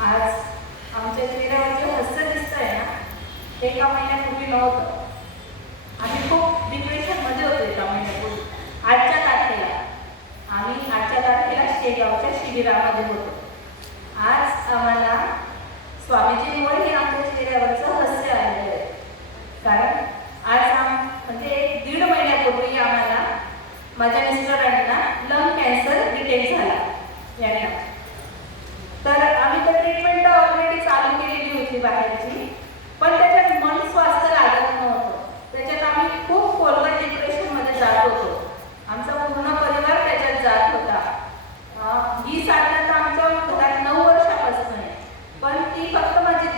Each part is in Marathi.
आज आमच्या चेहऱ्यावर जे हास्य दिसतंय ना, ते एका महिन्यापूर्वी नव्हतं. आम्ही खूप डिप्रेशनमध्ये होतो एका महिन्यापूर्वी. आजच्या तारखेला शेगावच्या शिबिरामध्ये होतो. आज आम्हाला स्वामीजींमुळे हे आमच्या चेहऱ्यावरचं हास्य आलेलं आहे. कारण आज म्हणजे 1.5 महिन्यापूर्वी आम्हाला माझ्या मिस्टरांना लंग कॅन्सर डिटेक्ट झाला यांना. तर आम्ही तर ट्रीटमेंट ऑलरेडी चालू केलेली होती बाहेरची, पण त्याच्यात मन स्वास्थ्य लागत नव्हतं. त्याच्यात आम्ही खूप खोलवर डिप्रेशनमध्ये जात होतो. आमचा पूर्ण परिवार त्याच्यात जात होता. ही साधना तर आमच्या घरात 9 वर्षापासून आहे, पण ती फक्त माझी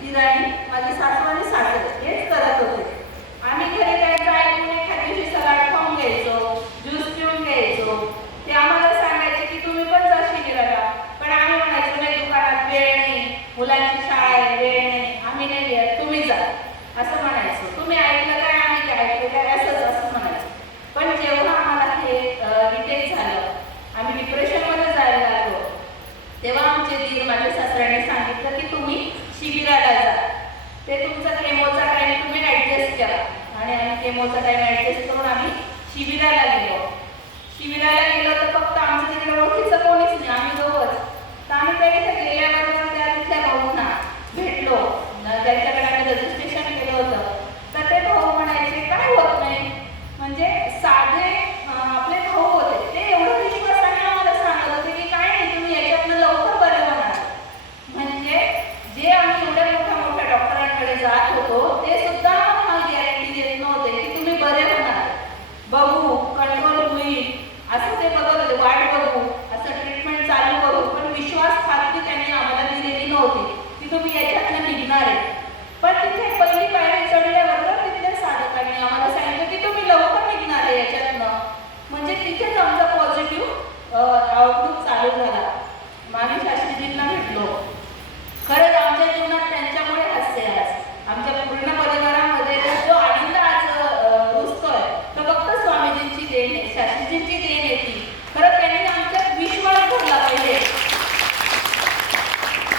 दिराणी, माझी सासू आणि सासरे हेच करत होते. आम्ही घरी त्यांचं ऐकून एखाद्या दिवशी सलाड खाऊन घ्यायचो, ज्यूस पिऊन घ्यायचो. ते आम्हाला सांगायचे की तुम्ही पण जा शिबिराला, पण आम्ही म्हणायचो नाही, दुकानात वेळ नाही, मुलांची शाळा आहे, वेळ नाही, आम्ही नाही येत, तुम्ही जा असं म्हणायचो. तुम्ही ऐकलं काय, आम्ही काय ऐकलं काय, असं म्हणायचं. पण जेव्हा आम्हाला हे डिटेक्ट झालं, आम्ही डिप्रेशनमध्ये जायला लागलो, तेव्हा आमचे दीर माझ्या सासऱ्याने सांगितलं की तुम्ही शिबिराला जा, ते तुमचा केमोचा टाईम तुम्ही ॲडजस्ट करा. आणि आम्ही केमोचा टाईम ॲडजस्ट करून आम्ही शिबिराला गेलो. शिबिराला गेलो तर फक्त आमचं तिकडे ओळखीचं कोणीच नाही, आम्ही दोघंच. तर आम्ही त्या तिथे गेल्याबरोबर त्या तिथल्या भाऊंना भेटलो, त्यांच्याकडे आम्ही रजिस्ट्रेशन केलं होतं. तर ते भाऊ म्हणायचे काय होत नाही, म्हणजे साधे आपले भाऊ होते, ते एवढं विश्वासाने आम्हाला सांगत होते की काय नाही, तुम्ही याच्यातनं लवकर बरे होणार. म्हणजे जे आम्ही एवढ्या मोठ्या डॉक्टरांकडे जात होतो, ते सुद्धा आम्हाला गॅरंटी देत नव्हते की तुम्ही बरे होणार, बघू कंट्रोल होईल असं ते बघत होते, वाट बघू, असं ट्रीटमेंट चालू करू. पण विश्वास खात्री त्यांनी आम्हाला दिलेली नव्हती की तुम्ही याच्यातनं निघणार आहे. पण तिथे पहिली पायरी चढल्यावर तिथल्या साधकांनी आम्हाला सांगितलं की तुम्ही लवकर निघणार आहे याच्यातनं. म्हणजे तिथेच आमचा पॉझिटिव्ह आउटलुक चालू झाला. आम्ही शास्त्रीजींना भेटलो. खरंच आमच्या जीवनात त्यांच्यामुळे हास्य आहे. आज आमच्या पूर्ण परिवारामध्ये जो आनंद आज रुजतोय तो फक्त स्वामीजींची देण आहे, शास्त्रीजींची देण आहे ती. खरं त्यांनी आमच्यात विश्वास ठेवला पाहिजे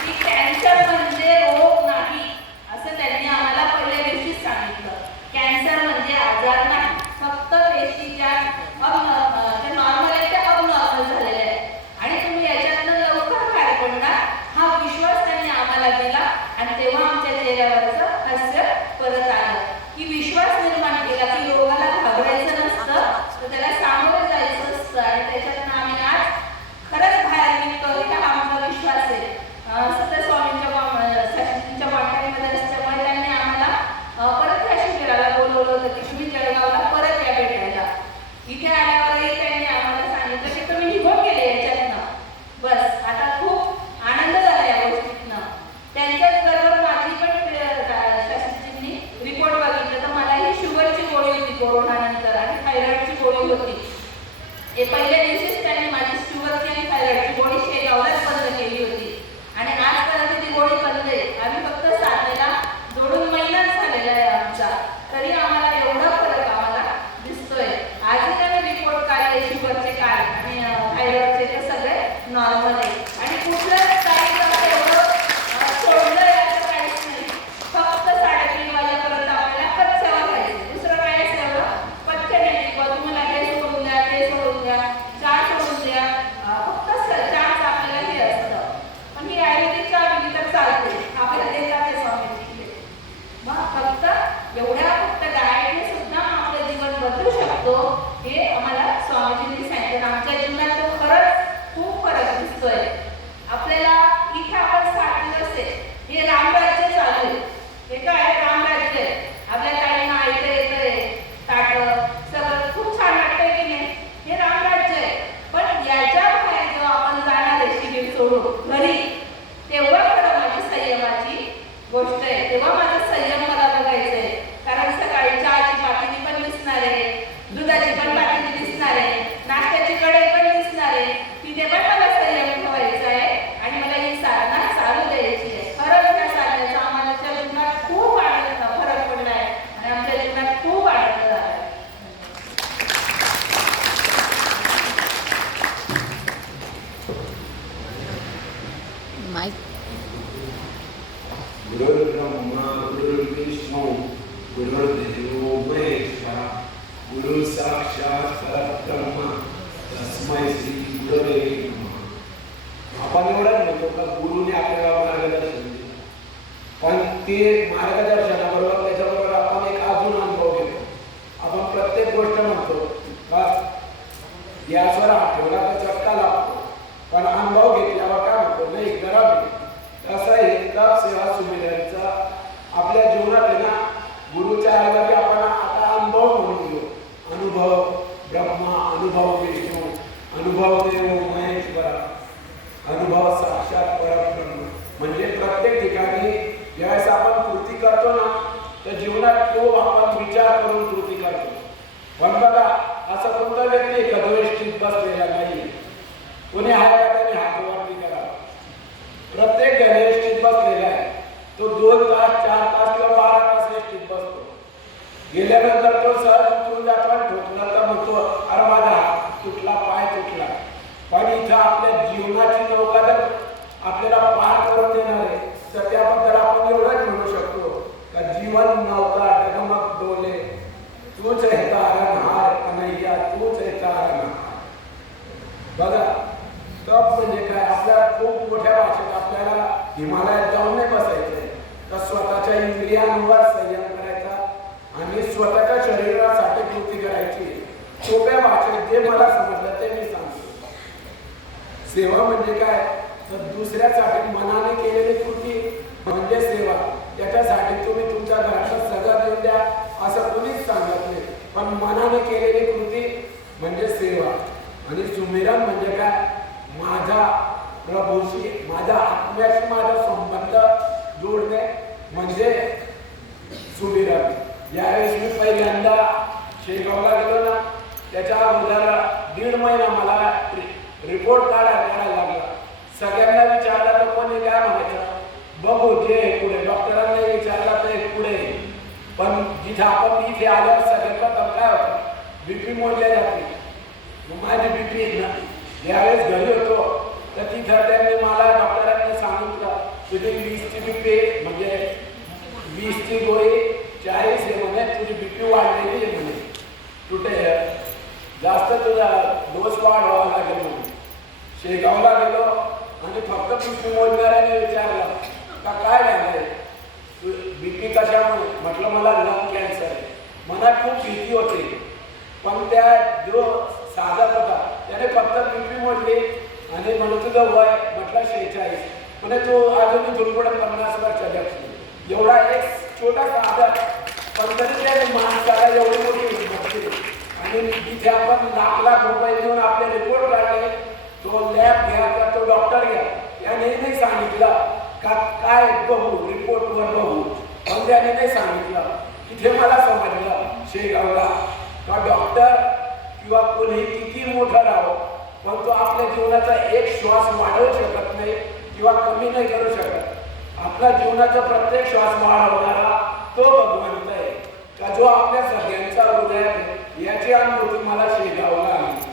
की कॅन्सर म्हणजे रोग नाही, असं त्यांनी आम्हाला पहिल्या दिवशीच सांगितलं. कॅन्सर म्हणजे आजार नाही, फक्त पेशीच्या जे नॉर्मल आहेत त्या अबनॉर्मल झालेल्या आहेत आणि तुम्ही याच्यातनं लवकर बाहेर पडणार, हा विश्वास त्यांनी आम्हाला दिला. आणि तेव्हा आमच्या चेहऱ्यावरचं हास्य परत आलं की विश्वास निर्माण केला की रोगाला घाबरायचं नसतं, तर त्याला सामोरं जायचं असतं. आणि त्याच्यातनं आम्ही आज खरंच बाहेर निघतो की हा आमचा विश्वास आहे. सत्य स्वामींच्या शास्त्रींच्या कॉन्टॅक्टमध्ये असल्यामुळे त्यांनी आम्हाला परत या शिबिराला बोलवलं होतं की तुम्ही जळगावला परत या भेटायला. इथे आल्यावरही त्यांनी आम्हाला सांगितलं की तुम्ही निघून गेले याच्यातनं, बस आता खूप आनंद झाला या गोष्टीतनं. त्यांच्याच बरोबर माझी पण शास्त्रीजींनी रिपोर्ट बघितलं तर मला ही शुगरची गोळी होती कोरोनानंतर आणि थायरॉइडची गोळी होती. हे पहिल्या दिवशीच त्यांनी माझी शुगरची आणि थायरॉइडची गोळी शेगावलाच बंद केली होती आणि आजपर्यंत ती गोळी बंद आहे. आम्ही फक्त साधनेला जोडून महिनाच झालेला आहे आमचा, तरी आम्हाला एवढा फरक आम्हाला दिसतोय. आजही आम्ही रिपोर्ट काढले शुगरचे काय आणि थायरॉइडचे ते सगळे नॉर्मल आहे. आणि कुठलंच काही एवढं सोडलं याचं काहीच नाही. फक्त 3:30 वाजेपर्यंत आपल्याला कच्च्यावर राहायचं, दुसरं काहीच एवढं पथ्य नाही. तुम्हाला हे सोडून द्या, ते सोडून द्या, चहा सोडून द्या, फक्त चहाच आपल्याला हे असतं. पण ही आयुर्वेदिक चहा पिली तर चालते, आपल्याला देतात ते स्वामीजी. मग फक्त डाएटने सुद्धा आपलं जीवन बदलू शकतो हे आम्हाला स्वामीजींनी सांगितलं. आमच्या जीवनात तो खरंच खूप फरक दिसतोय. आपल्याला इथे आपण 60 दिवस आहे, हे रामराज्य चालू आहे. हे काय रामराज्य आहे, आपल्या ताईंना ऐकता येतंय, ताटं सगळं खूप छान वाटतंय की नाही, हे रामराज्य आहे. पण याच्या बाहेर जेव्हा आपण जाणार आहे शिबिर सोडून घरी, तेव्हा खरं माझी संयमाची गोष्ट आहे. तेव्हा माझा संयम मला बघायचा आहे. कारण सकाळी चहाची पातेली पण दिसणार आहे, दुधाची पण पातेली दिसणार आहे, नाश्त्याची कढई पण दिसणार आहे. तिथे पण मला संयम ठेवायचा आहे आणि मला ही साधना चालू द्यायची आहे. खरंच त्या साधनेचा आम्हाला जीवनात खूप फरक पडला आहे आणि आमच्या जीवनात खूप आनंद झाला आहे. माईक गुरुर्ब्रह्मा गुरुर्विष्णू गुरुर्देवो महेश्वरा गुरु साक्षात परब्रह्म तस्मै श्री गुरवे नमः। आपण एवढंच म्हणतो का गुरुने आपल्याला मार्गदर्शन दिले, पण ते मार्गदर्शनाबरोबर त्याच्याबरोबर आपण एक अजून अनुभव घेतो. आपण प्रत्येक गोष्ट म्हणतो का गॅसवर हात ठेवला तर चटका लागतो, पण अनुभव घेतल्यावर काय म्हणतो नाही गरम आहे. तसं हे तप सेवा सुमिरनचा आपल्या जीवनात आहे ना, गुरुच्या ऐवजी आपण आता अनुभव म्हणून घेऊ. अनुभव ब्रह्मा, अनुभव विष्णू, अनुभव देव महेश्वरा, अनुभव साक्षात परब्रह्म. म्हणजे प्रत्येक ठिकाणी ज्यावेळेस आपण कृती करतो ना, तर जीवनात तो आपण विचार करून कृती करतो. पण बघा असं कोणता व्यक्ती गद्वेष्टीत बसलेला नाही. कोणी आहे का त्याने हातवरती करा. प्रत्येक गणेष्टीत बसलेला आहे. तो 2 तास 4 तास किंवा 12 तास एसटीत बसतो. गेल्यानंतर तो सहज उतरून जातो आणि ठोकला तर म्हणतो अरे माझा हात तुटला, पाय तुटला. पण इथं आपल्या जीवनाची नौका जर आपल्याला पार करून देणार आहे, तर त्याबद्दल आपण एवढंच म्हणू शकतो का जीवन नौका डगमग डोले, तूच आहे तारणहार कन्हैया, तूच आहे तारणहार. बघा तप म्हणजे काय. आपल्या खूप मोठ्या भाषेत आपल्याला हिमालयात जाऊन नाही बसायचंय, तर स्वतःच्या इंद्रियांवर संयम करायचा आणि स्वतःच्या शरीरासाठी कृती करायची. सोप्या भाषेत जे मला समजलं ते मी सांगतो. सेवा म्हणजे काय, तर दुसऱ्यासाठी मनाने केलेली कृती म्हणजे सेवा. त्याच्यासाठी तुम्ही तुमच्या घराचं सगळं देऊन द्या असं कोणीच सांगत नाही, पण मनाने केलेली कृती म्हणजे सेवा. आणि सुमिरन म्हणजे काय, माझा प्रभूशी, माझ्या आत्म्याशी माझा संबंध जोडणे म्हणजे सुमिरन. यावेळेस मी पहिल्यांदा शेगावला गेलो ना, त्याच्या अगोदर 1.5 महिना मला रिपोर्ट काढायला लागला. सगळ्यांना विचारला तर कोणी काय म्हणायचं, बघू जे पुढे. डॉक्टरांना विचारला तर पुढे. पण जिथे आपण इथे आल्यावर सगळ्यांना तर काय होतं, बीपी मोडले जाते. माझी बीपी ना ज्यावेळेस घरी होतो तर तिथं त्यांनी मला डॉक्टरांनी सांगितलं तुझी 20ची बीपी म्हणजे 20ची गोळी 40 आहे म्हणे, तुझी बीपी वाढलेली आहे म्हणे, कुठे जास्त तुझा डोस वाढवावा लागेल म्हणे. शेगावला गेलो आणि फक्त बीपी मोजणाऱ्याने विचारलं का काय झालंय, बीपी कशामुळे. म्हटलं मला लंग कॅन्सर आहे. मनात खूप भीती होती, पण त्या जो साधक होता त्याने फक्त बीपी मोजली आणि म्हणून तुझं वय म्हटलं 46. म्हणजे तो अजूनही दुर्बळ 50 वर्षाचा. एवढा एक छोटा साधक, पण तरी त्याने माणसाला एवढी मोठी हिंमत केली. आणि जिथे आपण लाख रुपये देऊन आपले रिपोर्ट काढले, तो लॅब घ्या का तो डॉक्टर घ्या, याने नाही सांगितलं का काय बघू रिपोर्टवर बघू, पण त्याने नाही सांगितलं. तिथे मला समजलं शेगावला का डॉक्टर किंवा कोणी किती मोठं राहावं, पण तो आपल्या जीवनाचा एक श्वास वाढवू शकत नाही किंवा कमी नाही करू शकत. आपल्या जीवनाचा प्रत्येक श्वास वाढवणारा तो भगवंत आहे का जो आपल्या सगळ्यांचा हृदयात आहे. याची अनुभूती मला शेगावला आली.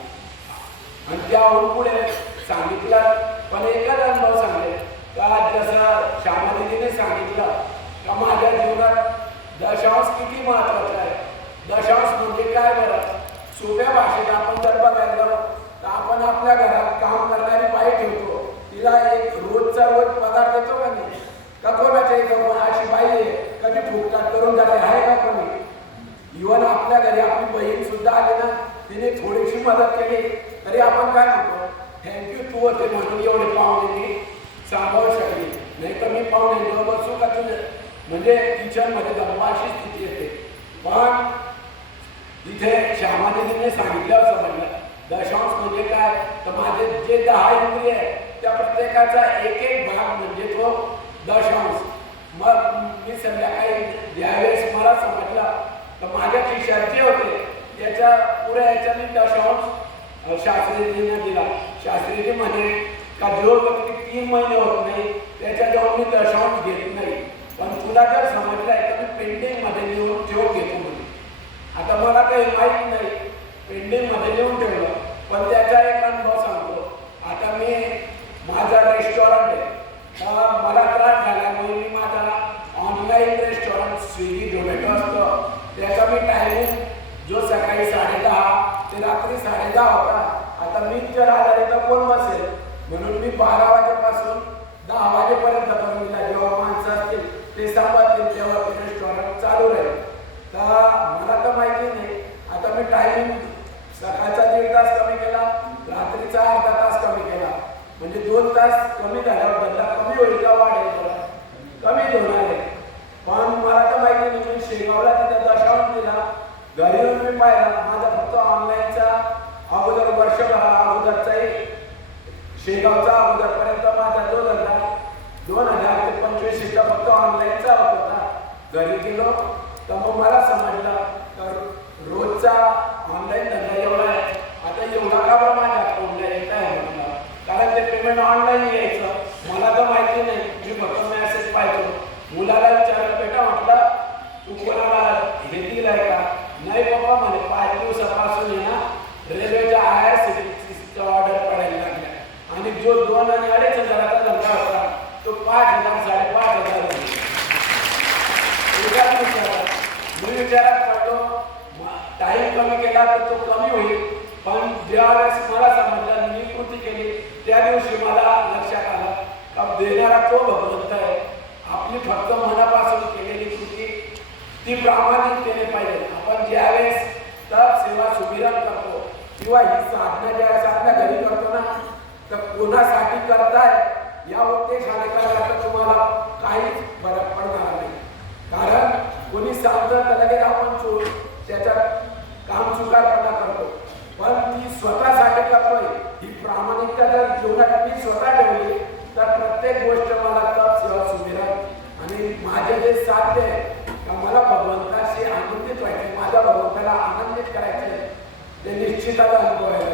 आणि त्याहून पुढे सांगितलं, पण एकच अनुभव सांगेल का जसं श्यामादेवीने सांगितलं का माझ्या जीवनात दशांश किती महत्वाचा आहे. दशांश म्हणजे काय बरं, सोप्या भाषेत आपण जर बघायला गेलो तर आपण आपल्या घरात काम करणारी बाई ठेवतो, तिला एक रोजचा रोज पगार देतो का नाही, का कोणाच्या इथं अशी बाई आहे कधी फुकटात करून जाते आहे का कोणी. इव्हन आपल्या घरी आपली बहीण सुद्धा आली ना, तिने थोडीशी मदत केली तरी आपण काय म्हणतो, थँक्यू तू होते म्हणून एवढे पाहुणे मी सांभाळू शकली, नाही तर मी पाहुणे जेव्हा बसू का तुझे. म्हणजे किचनमध्ये गप्पाची स्थिती येते. पण तिथे श्यामादेवीने सांगितलं समजलं दशांश म्हणजे काय, तर माझे जे 10 इंद्रिय आहे त्या प्रत्येकाचा एक भाग म्हणजे तो दशांश. मग मी संध्याकाळी ज्यावेळेस मला समजलं तर माझ्या खिशात जे होते त्याच्या पुढे याच्या मी दशांश शास्त्रीजींना दिला. शास्त्रीजी म्हणे का जो व्यक्ती 3 महिने होत नाही त्याच्याजवळ मी दशांश घेत नाही, पण तुला जर समजलंय तर मी पेंडिंग मध्ये लिहून ठेवून घेतो म्हणे. आता मला काही माहीत नाही, पेंडिंग मध्ये लिहून ठेवलं, पण त्याचा एक अनुभव सांगतो. आता मी माझा रेस्टॉरंट आहे, मला त्रास झाल्यामुळे मी माझा 2 तास कमी झाल्यावर धंदा कमी होईल का वाढेल बरं? कमीच होणार आहे. पण मला तर माहिती नाही, मी शेगावला तिथे दशावून दिला, घरी येऊन मी पाहिला, माझा फक्त ऑनलाईनचा अगोदर वर्षभरा अगोदरचाही शेगावचा अगोदरपर्यंत माझा जो धंदा 2000 ते 25 चा फक्त ऑनलाईनचा होता. घरी गेलो तर मग मला समजलं तर रोजचा ऑनलाईन धंदा एवढा आहे. आता एवढा का बरं माझ्या अकाउंटला येत आहे म्हटलं, कारण ते पेमेंट ऑनलाईन यायचं. मला तर माहिती नाही, मी फक्त मेसेज पाहिजे. मुलाला विचारलं, बेटा म्हटलं तू कोणाला हे दिलंय का? नाही बाबा म्हणे 5 दिवसापासून आहे ना रेल्वेच्या IRCTC ऑर्डर पडायला लागल्या आणि जो 2 आणि 2.5 हजाराचा धंदा होता तो 5,000 5,500 मी विचारात पडलो. टाईम कमी केला तर तो कमी होईल, पण ज्यावेळेस मला समजलं, मी कृती केली, त्या दिवशी मला लक्षात आलं का देणारा तो भगवंत आहे. आपली फक्त मनापासून केलेली कृती ती प्रामाणिकतेने पाहिजे. आपण ज्यावेळेस तर सेवा सुविधा करतो किंवा ही साधना ज्यावेळेस आपल्या घरी करतो ना, तर कोणासाठी करताय या उद्देशाने करायला तर तुम्हाला काहीच फरक पडणार नाही. कारण कोणी सांगतं तर लगेच आपण त्याच्यात काम चुकारपणा करतो, पण ती स्वतःसाठी करतोय. ही प्रामाणिकता जर जीवनात मी स्वतः ठेवली तर प्रत्येक गोष्ट मला तप सेवा सुविधा आणि माझे जे साध्य आहे का मला भगवंताशी आनंदित व्हायचे, माझ्या भगवंताला आनंदित करायचे, ते निश्चितच अनुभव आहे.